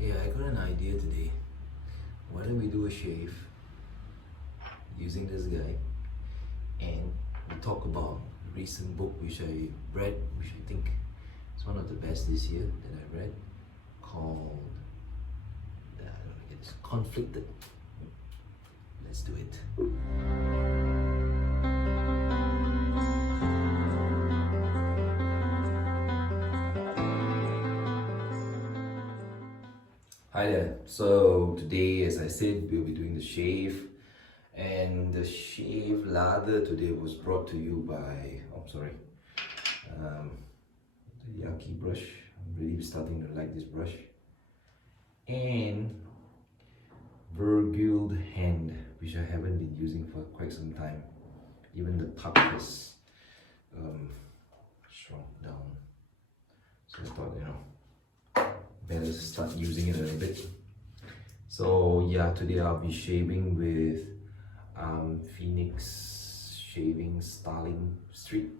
Yeah, I got an idea today. Why don't we do a shave using this guy and we talk about a recent book which I read, which I think is one of the best this year that I read, called I don't know, it's Conflicted. Let's do it. Hi there. So today, as I said, we'll be doing the shave, and the shave lather today was brought to you by, um, the Yaki brush. I'm really starting to like this brush, and Virgiled hand, which I haven't been using for quite some time. Even the puck has shrunk down, so I thought, better start using it a little bit. So yeah, today I'll be shaving with Phoenix Shaving Starling Street.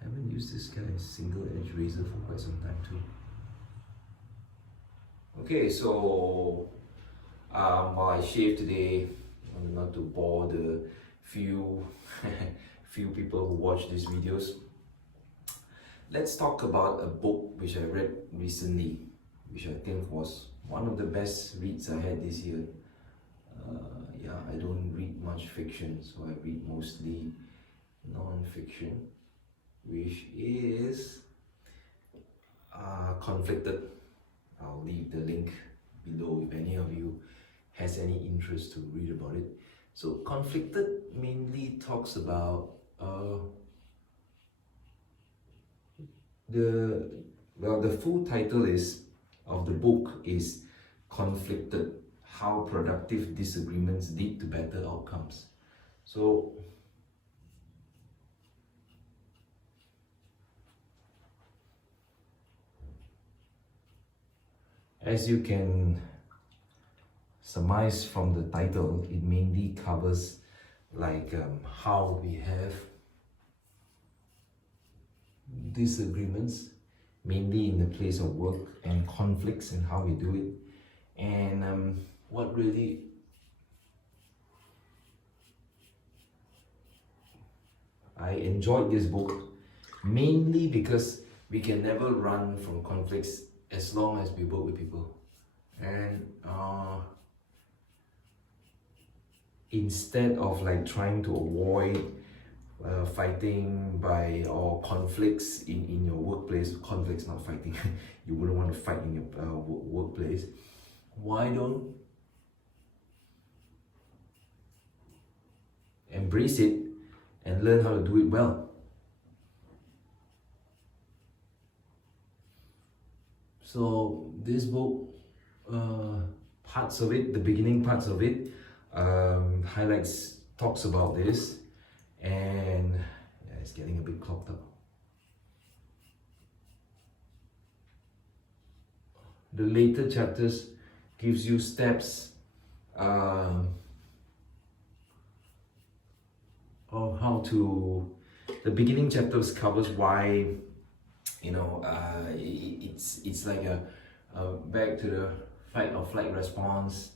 I haven't used this guy's single edge razor for quite some time too. Okay, so while I shave today, not to bore the few few people who watch these videos, let's talk about a book which I read recently, which I think was one of the best reads I had this year. Yeah, I don't read much fiction, so I read mostly non-fiction, which is Conflicted. I'll leave the link below if any of you has any interest to read about it. So Conflicted mainly talks about the full title is of the book is Conflicted: How Productive Disagreements Lead to Better Outcomes. So as you can surmise from the title, it mainly covers how we have disagreements, mainly in the place of work, and conflicts and how we do it. And what really I enjoyed this book mainly because we can never run from conflicts as long as we work with people. And instead of trying to avoid fighting by or conflicts in your workplace, conflicts not fighting, you wouldn't want to fight in your workplace. Why don't embrace it and learn how to do it well? So this book, parts of it, the beginning parts of it, talks about this, and yeah, it's getting a bit clogged up. The later chapters gives you steps of how to. The beginning chapters covers why it's like a back to the fight or flight response.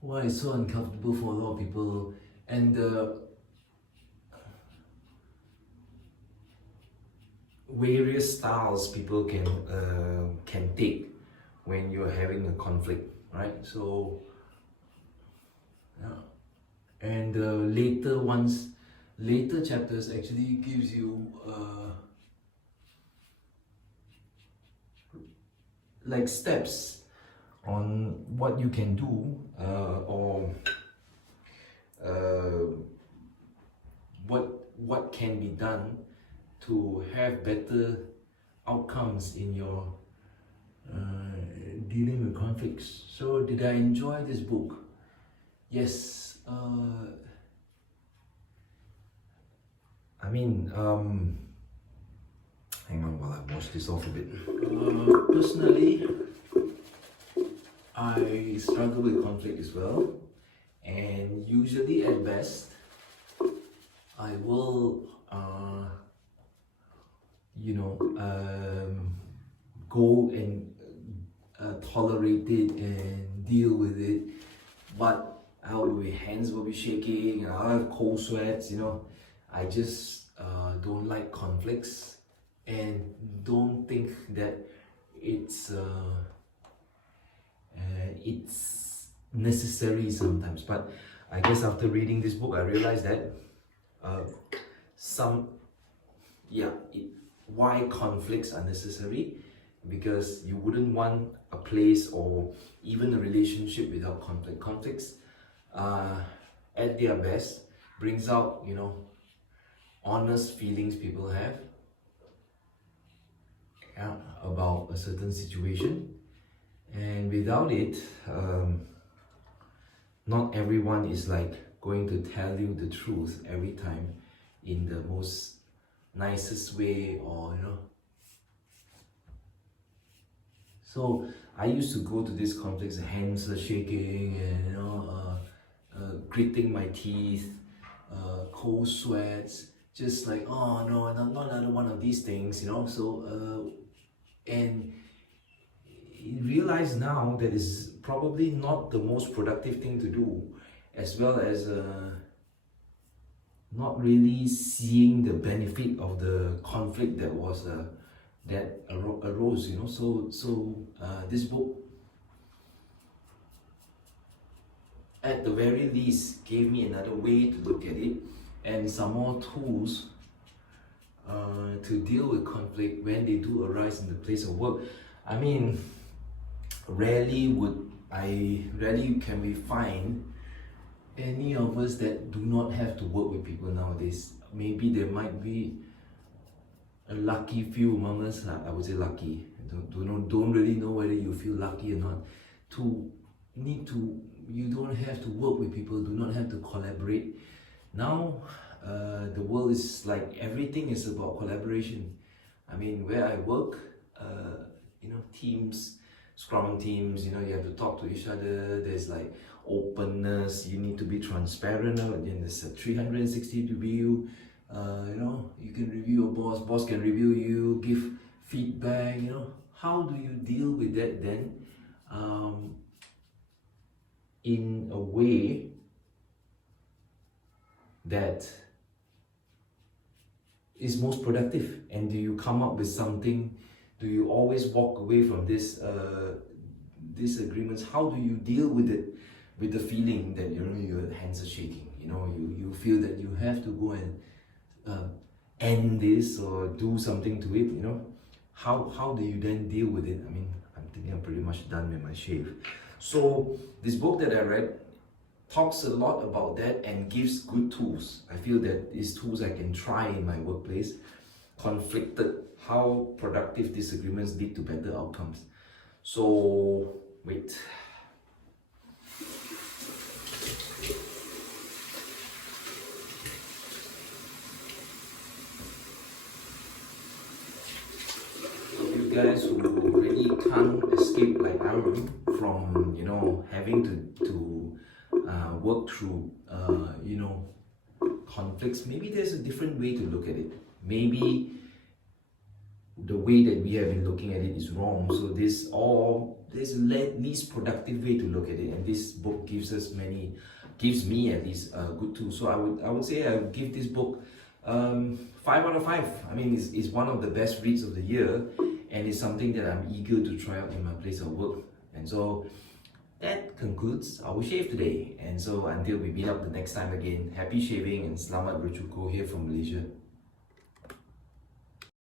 Why it's so uncomfortable for a lot of people, and the various styles people can take when you're having a conflict, right? So yeah, and the later chapters actually gives you steps on what you can do or what can be done to have better outcomes in your dealing with conflicts. So did I enjoy this book? Yes. Hang on while I wash this off a bit. Personally, I struggle with conflict as well, and usually at best, I will go and tolerate it and deal with it, but my hands will be shaking and I'll have cold sweats, you know. I just don't like conflicts and don't think that it's necessary sometimes. But I guess after reading this book, I realized that why conflicts are necessary, because you wouldn't want a place or even a relationship without conflict. Conflicts at their best brings out, you know, honest feelings people have about a certain situation, and without it, not everyone is like going to tell you the truth every time in the most nicest way, or you know. So I used to go to these conflicts, hands are shaking, and you know, gritting my teeth, cold sweats, just like, oh no, not another one of these things, you know. So and realize now that is probably not the most productive thing to do, as well as not really seeing the benefit of the conflict that was that arose, you know. So this book at the very least gave me another way to look at it, and some more tools to deal with conflict when they do arise in the place of work. I mean, rarely can we find any of us that do not have to work with people nowadays. Maybe there might be a lucky few among us. I would say lucky. Don't really know whether you feel lucky or not. You don't have to work with people. Do not have to collaborate. Now, the world is like, everything is about collaboration. I mean, where I work, you know, teams, scrum teams, you know, you have to talk to each other. There's like openness, you need to be transparent, and there's a 360 view. You know, you can review your boss can review you, give feedback, you know. How do you deal with that then, in a way that is most productive? And do you come up with something? Do you always walk away from this disagreements? How do you deal with it, with the feeling that, you know, your hands are shaking, you know, you feel that you have to go and end this or do something to it, you know? How do you then deal with it? I mean, I'm thinking I'm pretty much done with my shave. So this book that I read talks a lot about that and gives good tools. I feel that these tools I can try in my workplace. Conflicted, how productive disagreements lead to better outcomes. So wait. You guys who really can't escape like I am from, you know, having to work through you know, conflicts, maybe there's a different way to look at it. Maybe the way that we have been looking at it is wrong. So there's a least productive way to look at it, and this book gives me at least good tools. So I would say I would give this book 5 out of 5. I mean, it's one of the best reads of the year, and it's something that I'm eager to try out in my place of work. And so that concludes our shave today. And so until we meet up the next time again, happy shaving and selamat bercukur here from Malaysia.